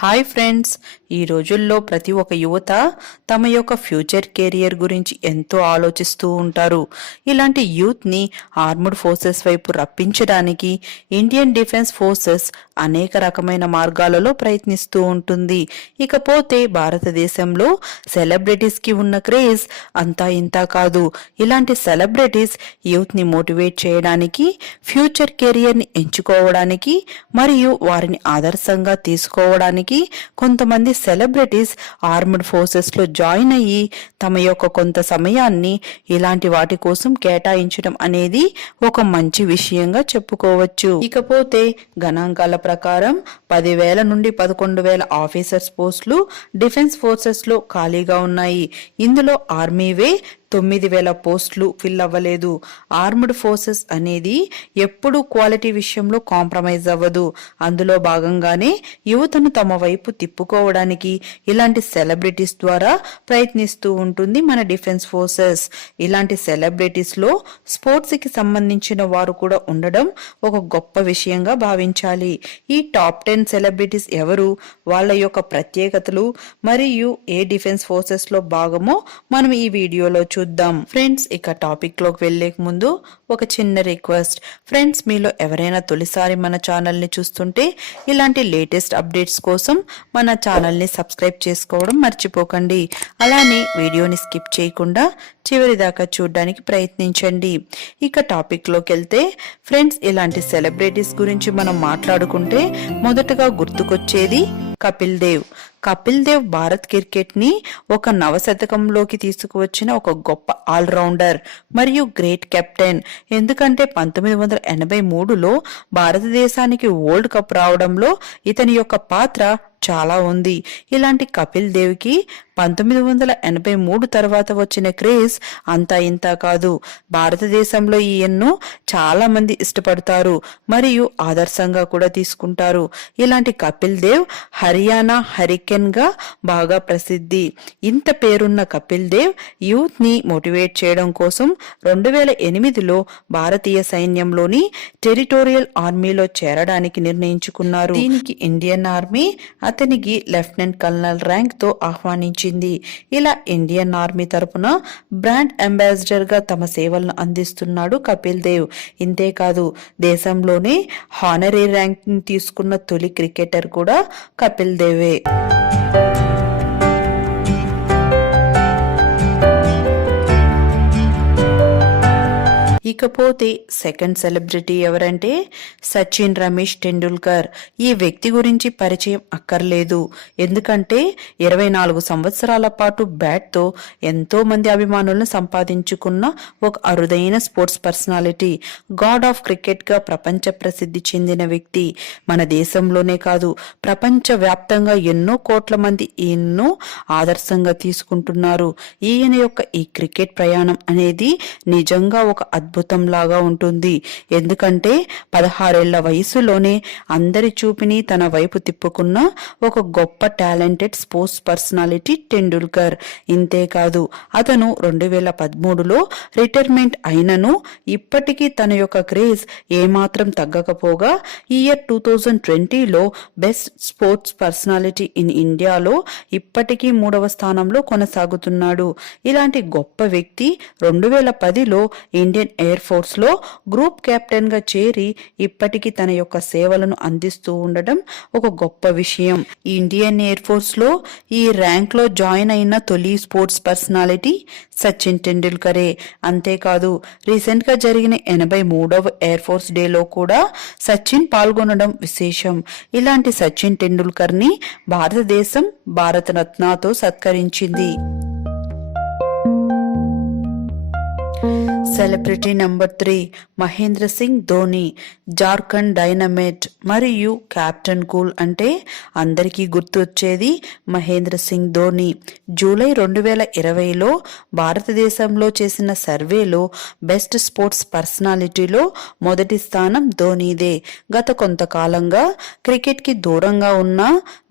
Hi friends, ఈ రోజుల్లో ప్రతి ఒక్క యువత తమ యొక్క ఫ్యూచర్ కెరియర్ గురించి ఎంతో ఆలోచిస్తూ ఉంటారు. ఇలాంటి యూత్ని ఆర్మ్డ్ ఫోర్సెస్ వైపు రప్పించడానికి ఇండియన్ డిఫెన్స్ ఫోర్సెస్ అనేక రకమైన మార్గాలలో ప్రయత్నిస్తూ ఉంటుంది. ఇకపోతే భారతదేశంలో సెలబ్రిటీస్కి ఉన్న క్రేజ్ అంతా ఇంతా కాదు. ఇలాంటి సెలబ్రిటీస్ యూత్ని మోటివేట్ చేయడానికి, ఫ్యూచర్ కెరియర్ని ఎంచుకోవడానికి మరియు వారిని ఆదర్శంగా తీసుకోవడానికి కొంతమంది సెలబ్రిటీస్ ఆర్మ్డ్ ఫోర్సెస్ లో జాయిన్ అయ్యి తమ యొక్క కొంత సమయాన్ని ఇలాంటి వాటి కోసం కేటాయించడం అనేది ఒక మంచి విషయంగా చెప్పుకోవచ్చు. ఇకపోతే గణాంకాల ప్రకారం 10,000 నుండి 11,000 ఆఫీసర్స్ పోస్టులు డిఫెన్స్ ఫోర్సెస్ లో ఖాళీగా ఉన్నాయి. ఇందులో ఆర్మీవే 9,000 పోస్టులు ఫిల్ అవ్వలేదు. ఆర్మ్డ్ ఫోర్సెస్ అనేది ఎప్పుడు క్వాలిటీ విషయంలో కాంప్రమైజ్ అవ్వదు. అందులో భాగంగానే యువతను తమ వైపు తిప్పుకోవడానికి ఇలాంటి సెలబ్రిటీస్ ద్వారా ప్రయత్నిస్తూ ఉంటుంది మన డిఫెన్స్ ఫోర్సెస్. ఇలాంటి సెలబ్రిటీస్ లో స్పోర్ట్స్ కి సంబంధించిన వారు కూడా ఉండడం ఒక గొప్ప విషయంగా భావించాలి. ఈ టాప్ 10 సెలబ్రిటీస్ ఎవరు, వాళ్ళ యొక్క ప్రత్యేకతలు మరియు ఏ డిఫెన్స్ ఫోర్సెస్ లో భాగమో మనం ఈ వీడియోలో చూద్దాం. ఫ్రెండ్స్, ఇక టాపిక్ లోకి వెళ్లే ముందు ఒక చిన్న రిక్వెస్ట్. ఫ్రెండ్స్, మీలో ఎవరైనా తొలిసారి మన ఛానల్ ని చూస్తుంటే ఇలాంటి లేటెస్ట్ అప్డేట్స్ కోసం మన ఛానల్ ని సబ్స్క్రైబ్ చేసుకోవడం మర్చిపోకండి. అలానే వీడియోని స్కిప్ చేయకుండా చివరి దాకా చూడడానికి ప్రయత్నించండి. ఇక టాపిక్ లోకి వెళ్తే ఫ్రెండ్స్, ఇలాంటి సెలబ్రిటీస్ గురించి మనం మాట్లాడుకుంటే మొదటగా గుర్తుకొచ్చేది కపిల్ దేవ్. కపిల్ దేవ్ భారత్ క్రికెట్ ని ఒక నవశతకంలోకి తీసుకువచ్చిన ఒక గొప్ప ఆల్రౌండర్ మరియు గ్రేట్ కెప్టెన్. ఎందుకంటే 1983లో భారతదేశానికి వరల్డ్ కప్ రావడంలో ఇతని యొక్క పాత్ర చాలా ఉంది. ఇలాంటి కపిల్ దేవ్ కి 1983 తర్వాత వచ్చిన క్రేజ్ అంతా ఇంతా కాదు. భారతదేశంలో ఈయన్ను చాలా మంది ఇష్టపడతారు మరియు ఆదర్శంగా కూడా తీసుకుంటారు. ఇలాంటి కపిల్ దేవ్ హర్యానా హరికెన్ గా బాగా ప్రసిద్ధి. ఇంత పేరున్న కపిల్ దేవ్ యూత్ ని మోటివేట్ చేయడం కోసం 2008లో భారతీయ సైన్యంలోని టెరిటోరియల్ ఆర్మీలో చేరడానికి నిర్ణయించుకున్నారు. దీనికి ఇండియన్ ఆర్మీ అతనికి లెఫ్టినెంట్ కల్నల్ ర్యాంక్ తో ఆహ్వానించింది. ఇలా ఇండియన్ ఆర్మీ తరపున బ్రాండ్ అంబాసిడర్ గా తమ సేవలను అందిస్తున్నాడు కపిల్ దేవ్. ఇంతేకాదు, దేశంలోనే హానరీ ర్యాంక్ తీసుకున్న తొలి క్రికెటర్ కూడా కపిల్ దేవే. ఇకపోతే సెకండ్ సెలబ్రిటీ ఎవరంటే సచిన్ రమేష్ టెండూల్కర్. ఈ వ్యక్తి గురించి పరిచయం అక్కర్లేదు. ఎందుకంటే 24 సంవత్సరాల పాటు బ్యాట్ తో ఎంతో మంది అభిమానులను సంపాదించుకున్న ఒక అరుదైన sports personality. God of cricket గా ప్రపంచ ప్రసిద్ధి చెందిన వ్యక్తి. మన దేశంలోనే కాదు, ప్రపంచ వ్యాప్తంగా ఎన్నో కోట్ల మంది ఈయన్ను ఆదర్శంగా తీసుకుంటున్నారు. ఈయన యొక్క ఈ క్రికెట్ ప్రయాణం అనేది నిజంగా ఒక అద్భుతంలాగా ఉంటుంది. ఎందుకంటే 16 ఏళ్ల వయసులోనే అందరి చూపిని తన వైపు తిప్పుకున్న ఒక గొప్ప టాలెంటెడ్ స్పోర్ట్స్ పర్సనాలిటీ టెండూల్కర్. ఇంతేకాదు, అతను 2013లో రిటైర్మెంట్ అయినను ఇప్పటికీ తన యొక్క క్రేజ్ ఏమాత్రం తగ్గకపోగా ఇయర్ 2020లో బెస్ట్ స్పోర్ట్స్ పర్సనాలిటీ ఇన్ ఇండియాలో ఇప్పటికీ 3వ స్థానంలో కొనసాగుతున్నాడు. ఇలాంటి గొప్ప వ్యక్తి 2010లో ఇండియన్ ఎయిర్ ఫోర్స్ లో గ్రూప్ కెప్టెన్ గా చేరి ఇప్పటికీ తన యొక్క సేవలను అందిస్తూ ఉండడం ఒక గొప్ప విషయం. ఇండియన్ ఎయిర్ ఫోర్స్ లో ఈ ర్యాంక్ లో జాయిన్ అయిన తొలి స్పోర్ట్స్ పర్సనాలిటీ సచిన్ టెండూల్కరే. అంతేకాదు, రీసెంట్ గా జరిగిన 83వ ఎయిర్ ఫోర్స్ డే లో కూడా సచిన్ పాల్గొనడం విశేషం. ఇలాంటి సచిన్ టెండూల్కర్ ని భారతదేశం భారతరత్నతో సత్కరించింది. Celebrity number 3 Mahendra Singh Dhoni. Jharkhand dynamite మరియు కెప్టెన్ కూల్ అంటే అందరికీ గుర్తు వచ్చేది మహేంద్ర సింగ్ ధోని. జూలై 2020లో భారతదేశంలో చేసిన సర్వేలో బెస్ట్ స్పోర్ట్స్ పర్సనాలిటీలో మొదటి స్థానం ధోనిదే. గత కొంతకాలంగా క్రికెట్ కి దూరంగా ఉన్న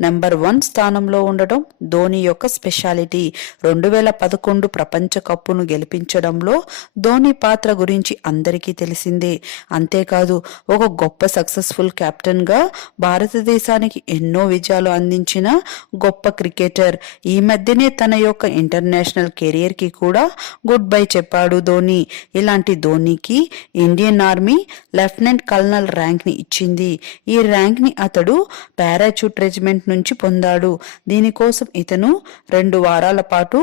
నెంబర్ 1 స్థానంలో ఉండటం ధోని యొక్క స్పెషాలిటీ. 2011 ప్రపంచ కప్పును గెలిపించడంలో ధోని పాత్ర గురించి అందరికీ తెలిసిందే. అంతేకాదు ఒక గొప్ప సక్సెస్ఫుల్ కెప్టెన్గా భారతదేశానికి ఎన్నో విజయాలు అందించిన గొప్ప క్రికెటర్. ఈ మధ్యనే తన యొక్క ఇంటర్నేషనల్ కెరియర్కి కూడా గుడ్ బై చెప్పాడు ధోని. ఇలాంటి ధోనికి ఇండియన్ ఆర్మీ లెఫ్టినెంట్ కల్నల్ ర్యాంక్ని ఇచ్చింది. ఈ ర్యాంక్ని అతడు పారాచూట్ రెజిమెంట్ నుంచి పొందాడు. దీనికోసం ఇతను 2 వారాల పాటు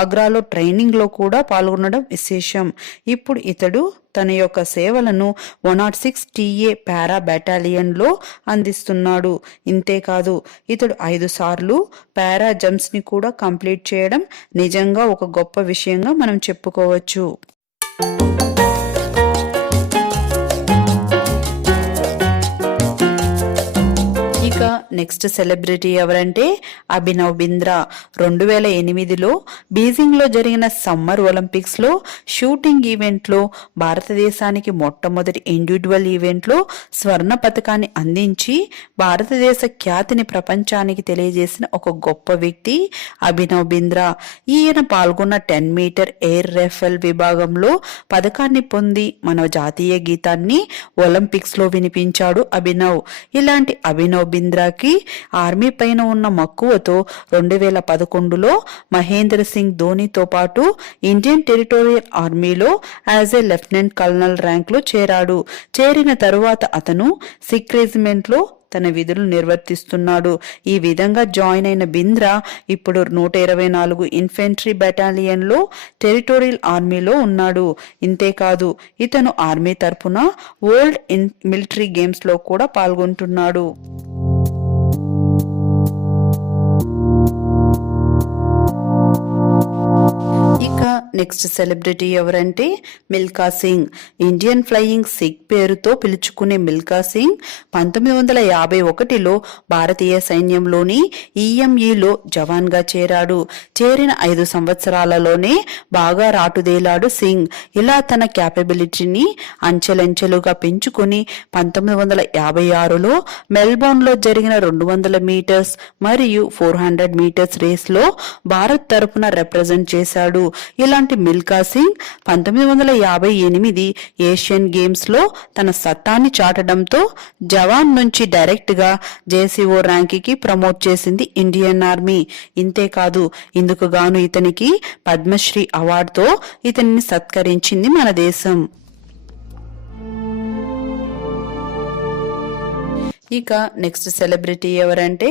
ఆగ్రాలో ట్రైనింగ్లో కూడా పాల్గొనడం విశేషం. ఇప్పుడు ఇతడు తన యొక్క సేవలను 106 TA పారా బెటాలియన్లో అందిస్తున్నాడు. ఇంతేకాదు ఇతడు 5 సార్లు పారా జంప్స్ని కూడా కంప్లీట్ చేయడం నిజంగా ఒక గొప్ప విషయంగా మనం చెప్పుకోవచ్చు. ఇక నెక్స్ట్ సెలబ్రిటీ ఎవరంటే అభినవ్ బింద్రా. 2008లో బీజింగ్లో జరిగిన సమ్మర్ ఒలింపిక్స్లో షూటింగ్ ఈవెంట్లో భారతదేశానికి మొట్టమొదటి ఇండివిడ్యువల్ ఈవెంట్లో స్వర్ణ పథకాన్ని అందించి భారతదేశ ఖ్యాతిని ప్రపంచానికి తెలియజేసిన ఒక గొప్ప వ్యక్తి అభినవ్ బింద్రా. ఈయన పాల్గొన్న 10 మీటర్ ఎయిర్ రైఫిల్ విభాగంలో పథకాన్ని పొంది మన జాతీయ గీతాన్ని ఒలింపిక్స్లో వినిపించాడు అభినవ్. ఇలాంటి అభినవ్ బింద్రాకి ఆర్మీ పైన ఉన్న మక్కువతో 2011లో మహేంద్ర సింగ్ ధోనితో పాటు ఇండియన్ టెరిటోరియల్ ఆర్మీలో యాజ్ ఏ లెఫ్టినెంట్ కల్నల్ ర్యాంక్లో చేరాడు. చేరిన తరువాత అతను సిక్ రెజిమెంట్లో తన విధులు నిర్వర్తిస్తున్నాడు. ఈ విధంగా జాయిన్ అయిన బింద్రా ఇప్పుడు 124 ఇన్ఫెంట్రీ బెటాలియన్లో టెరిటోరియల్ ఆర్మీలో ఉన్నాడు. ఇంతేకాదు ఇతను ఆర్మీ తరపున వరల్డ్ మిలిటరీ గేమ్స్లో కూడా పాల్గొంటున్నాడు. ఇక నెక్స్ట్ సెలబ్రిటీ ఎవరంటే మిల్కా సింగ్. ఇండియన్ ఫ్లయింగ్ సిగ్ పేరుతో పిలుచుకునే మిల్కా సింగ్ 1951లో భారతీయ సైన్యంలోని ఈఎంఈలో జవాన్గా చేరాడు. చేరిన 5 సంవత్సరాలలోనే బాగా రాటుదేలాడు సింగ్. ఇలా తన క్యాపబిలిటీని అంచెలంచెలుగా పెంచుకుని 1956లో మెల్బోర్న్లో జరిగిన 200 మీటర్స్ మరియు 400 మీటర్స్ రేస్లో భారత్ తరపున రిప్రజెంట్ చేశాడు. ఇలాంటి మిల్కా సింగ్ 1958 ఏషియన్ గేమ్స్ లో తన సత్తాని చాటడంతో జవాన్ నుంచి డైరెక్ట్ గా జేసీఓ ర్యాంక్ కి ప్రమోట్ చేసింది ఇండియన్ ఆర్మీ. ఇంతేకాదు ఇందుకు గాను ఇతనికి పద్మశ్రీ అవార్డుతో ఇతనిని సత్కరించింది మన దేశం. ఇక నెక్స్ట్ సెలబ్రిటీ ఎవరంటే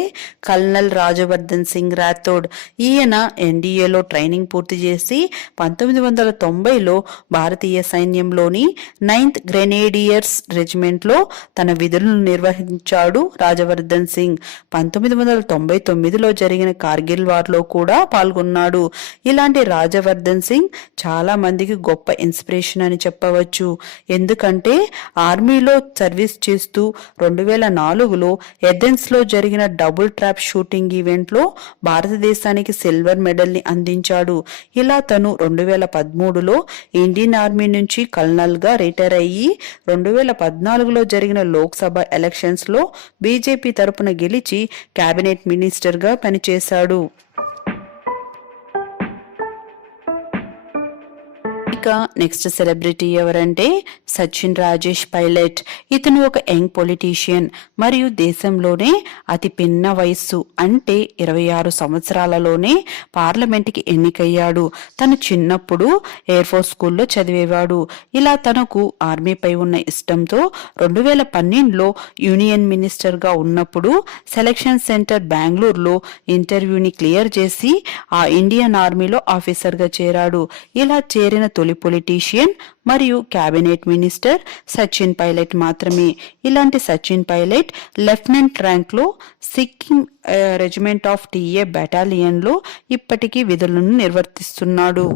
కల్నల్ రాజవర్ధన్ సింగ్ రాథోడ్. ఈయన ఎన్డీఏలో ట్రైనింగ్ పూర్తి చేసి 1990లో భారతీయ సైన్యంలోని 9th గ్రెనేడియర్స్ రెజిమెంట్లో తన విధులను నిర్వహించాడు రాజవర్ధన్ సింగ్. 1999లో జరిగిన కార్గిల్ వార్లో కూడా పాల్గొన్నాడు. ఇలాంటి రాజవర్ధన్ సింగ్ చాలా మందికి గొప్ప ఇన్స్పిరేషన్ అని చెప్పవచ్చు. ఎందుకంటే ఆర్మీలో సర్వీస్ చేస్తూ 2004లో ఎథెన్స్ లో జరిగిన డబుల్ ట్రాప్ షూటింగ్ ఈవెంట్ లో భారతదేశానికి సిల్వర్ మెడల్ ని అందించాడు. ఇలా తను 2013లో ఇండియన్ ఆర్మీ నుంచి కల్నల్ గా రిటైర్ అయ్యి 2014లో జరిగిన లోక్సభ ఎలక్షన్స్ లో బీజేపీ తరపున గెలిచి కేబినెట్ మినిస్టర్ గా పనిచేశాడు. ఇక నెక్స్ట్ సెలబ్రిటీ ఎవరంటే సచిన్ రాజేష్ పైలట్. ఇతను ఒక యంగ్ పొలిటీషియన్ మరియు దేశంలోనే అతి పిన్న వయస్సు అంటే 26 సంవత్సరాలలోనే పార్లమెంట్కి ఎన్నికయ్యాడు. తను చిన్నప్పుడు ఎయిర్ ఫోర్స్ స్కూల్లో చదివేవాడు. ఇలా తనకు ఆర్మీపై ఉన్న ఇష్టంతో 2012లో యూనియన్ మినిస్టర్గా ఉన్నప్పుడు సెలక్షన్ సెంటర్ బెంగళూరులో ఇంటర్వ్యూని క్లియర్ చేసి ఆ ఇండియన్ ఆర్మీలో ఆఫీసర్గా చేరాడు. ఇలా చేరిన తొలి పొలిటీషియన్ మరియు క్యాబినెట్ మినిస్టర్ సచిన్ పైలట్ మాత్రమే. ఇలాంటి సచిన్ పైలట్ లెఫ్టినెంట్ ర్యాంక్ లో Sikkim regiment of TA battalion లో ఇప్పటికీ విధులను నిర్వర్తిస్తున్నాడు.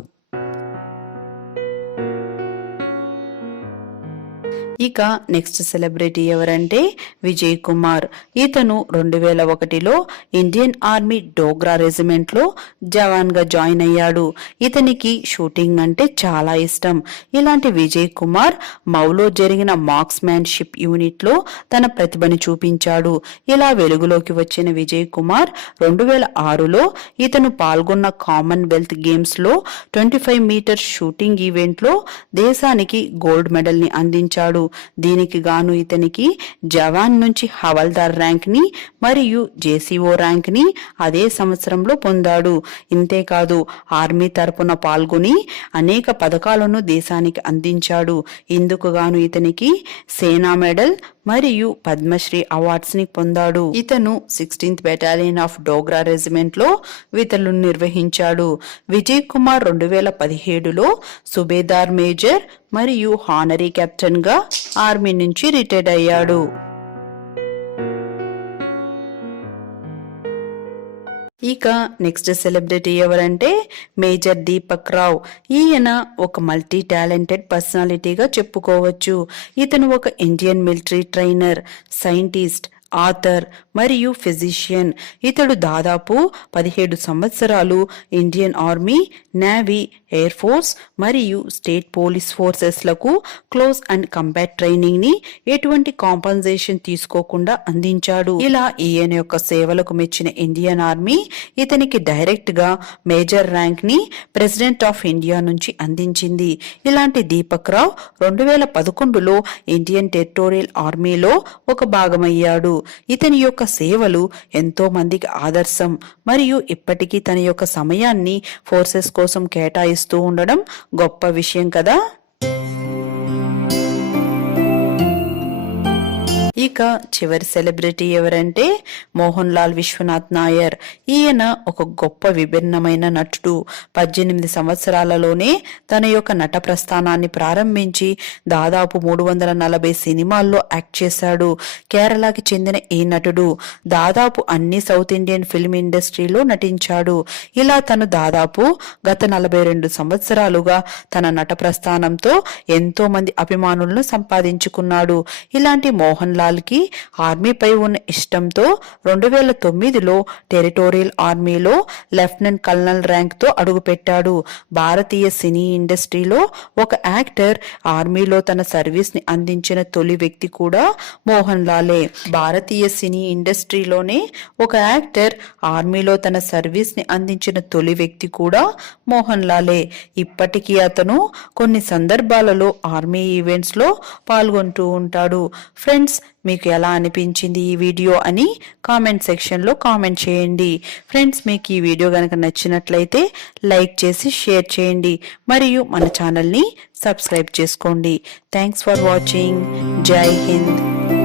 ఇక నెక్స్ట్ సెలబ్రిటీ ఎవరంటే విజయ్ కుమార్. ఇతను 2001లో ఇండియన్ ఆర్మీ డోగ్రా రెజిమెంట్ లో జవాన్ గా జాయిన్ అయ్యాడు. ఇతనికి షూటింగ్ అంటే చాలా ఇష్టం. ఇలాంటి విజయ్ కుమార్ మౌలో జరిగిన మార్క్స్ మ్యాన్షిప్ యూనిట్ లో తన ప్రతిభని చూపించాడు. ఇలా వెలుగులోకి వచ్చిన విజయ్ కుమార్ 2006లో ఇతను పాల్గొన్న కామన్వెల్త్ గేమ్స్ లో 25 మీటర్ షూటింగ్ ఈవెంట్ లో దేశానికి గోల్డ్ మెడల్ ని అందించాడు. దీనికి గాను ఇతనికి జవాన్ నుంచి హవల్దార్ ర్యాంక్ ని మరియు జేసీఓ ర్యాంక్ ని అదే సంవత్సరంలో పొందాడు. ఇంతేకాదు ఆర్మీ తరపున పాల్గొని అనేక పథకాలను దేశానికి అందించాడు. ఇందుకు గాను ఇతనికి సేనా మెడల్ మరియు పద్మశ్రీ అవార్డ్స్ ని పొందాడు. ఇతను 16th battalion of Dogra regiment లో విధులను నిర్వహించాడు. విజయ్ కుమార్ 2017లో సుబేదార్ మేజర్ మరియు హానరీ కెప్టెన్ గా ఆర్మీ నుంచి రిటైర్డ్ అయ్యాడు. ఇక నెక్స్ట్ సెలబ్రిటీ ఎవరంటే మేజర్ దీపక్ రావ్. ఈయన ఒక మల్టీ టాలెంటెడ్ పర్సనాలిటీగా చెప్పుకోవచ్చు. ఇతను ఒక Indian military trainer, scientist, author మరియు ఫిజిషియన్. ఇతడు దాదాపు 17 సంవత్సరాలు Indian army, navy, air force మరియు స్టేట్ పోలీస్ ఫోర్సెస్ లకు క్లోజ్ అండ్ కంబాట్ ట్రైనింగ్ ని ఎటువంటి కాంపన్సేషన్ తీసుకోకుండా అందించాడు. ఇలా ఈయన యొక్క సేవలకు మెచ్చిన ఇండియన్ ఆర్మీ ఇతనికి డైరెక్ట్ గా మేజర్ ర్యాంక్ ని ప్రెసిడెంట్ ఆఫ్ ఇండియా నుంచి అందించింది. ఇలాంటి దీపక్ రావ్ 2011లో ఇండియన్ టెరిటోరియల్ ఆర్మీలో ఒక భాగమయ్యాడు. ఇతని యొక్క సేవలు ఎంతో మందికి ఆదర్శం మరియు ఇప్పటికీ తన యొక్క సమయాన్ని ఫోర్సెస్ కోసం కేటాయిస్తూ ఉండడం గొప్ప విషయం కదా. ఇక చివరి సెలబ్రిటీ ఎవరంటే మోహన్ లాల్ విశ్వనాథ్ నాయర్. ఈయన ఒక గొప్ప విభిన్నమైన నటుడు. 18 సంవత్సరాలలోనే తన యొక్క నట ప్రస్థానాన్ని ప్రారంభించి దాదాపు 340 సినిమాల్లో యాక్ట్ చేశాడు. కేరళకి చెందిన ఈ నటుడు దాదాపు అన్ని సౌత్ ఇండియన్ ఫిల్మ్ ఇండస్ట్రీలో నటించాడు. ఇలా తను దాదాపు గత 42 సంవత్సరాలుగా తన నట ప్రస్థానంతో ఎంతో మంది అభిమానులను సంపాదించుకున్నాడు. ఇలాంటి మోహన్ లాల్ కి ఆర్మీపై ఉన్న ఇష్టంతో 2009లో టెరిటోరియల్ ఆర్మీలో లెఫ్టినెంట్ కల్నల్ ర్యాంక్ తో అడుగుపెట్టాడు. భారతీయ సినీ ఇండస్ట్రీలో ఒక యాక్టర్ ఆర్మీలో తన సర్వీస్ ని అందించిన తొలి వ్యక్తి కూడా మోహన్ లాలే. భారతీయ సినీ ఇండస్ట్రీలోనే ఒక యాక్టర్ ఆర్మీలో తన సర్వీస్ ని అందించిన తొలి వ్యక్తి కూడా మోహన్ లాలే. ఇప్పటికీ అతను కొన్ని సందర్భాలలో ఆర్మీ ఈవెంట్స్ లో పాల్గొంటూ ఉంటాడు. ఫ్రెండ్స్, మీకు ఎలా అనిపించింది ఈ వీడియో అని కామెంట్ సెక్షన్ లో కామెంట్ చేయండి. ఫ్రెండ్స్, మీకు ఈ వీడియో కనుక నచ్చినట్లయితే లైక్ చేసి షేర్ చేయండి మరియు మన ఛానల్ ని సబ్స్క్రైబ్ చేసుకోండి. Thanks for watching. జై హింద్.